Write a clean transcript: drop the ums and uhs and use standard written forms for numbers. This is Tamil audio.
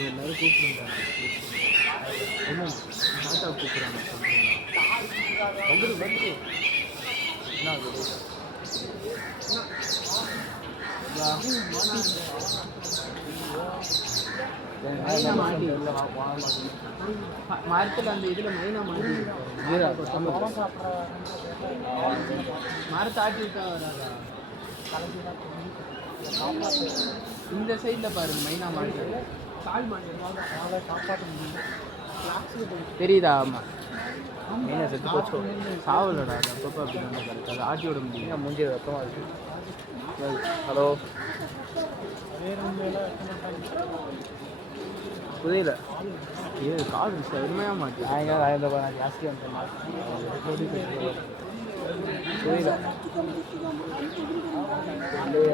எல்லாரும் கூப்பிடுறாங்க. என்ன டாட்டா கூப்பிட்றாங்க வந்துருக்கு என்ன ஆகுது மரத்தில் அந்த இதில் மெயினாக மாட்டி மரத்தை ஆட்டி விட்டா வராதா இந்த சைடில் பாருங்க மெயினாக மாட்டி கால் மாட்டி காப்பாற்ற முடியும் தெரியுதா? ஆமாம் மெயினாக செத்து போச்சு சாவலடா அது அப்பப்போ அப்படி தானே கரெக்டாக அதை ஆட்டி விட முடியும் மூஞ்சி வெப்பமாக இருக்குது. ஹலோ புரியல ஏ கால் செம்மையாக மாட்டி நான் ஜாஸ்தி வந்துட்டேன் புரியல